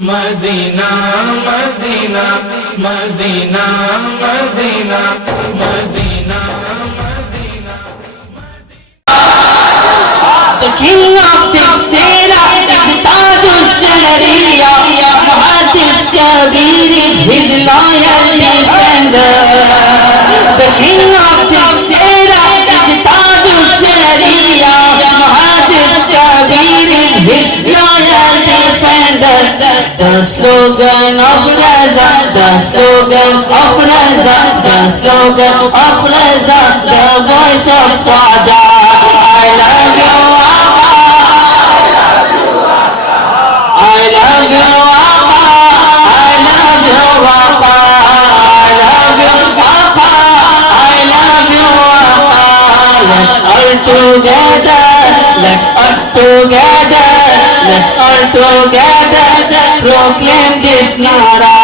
Madina, Madina, Madina, Madina, Madina, Madina. The king of Tera, Tajul Sharia, Muhaddis Kabir is his loyal defender. The king of Tera, Tajul Sharia, Muhaddis Kabir is his loyal defender. The slogan of Raza, the slogan of Raza, the slogan of Raza, the voice of Khwaja. I love you, Aqa. I love you, Aqa. I love you, Aqa. I love you, Aqa. I love you, Aqa. Let's all together, let's all together, let's all together proclaim this Nara.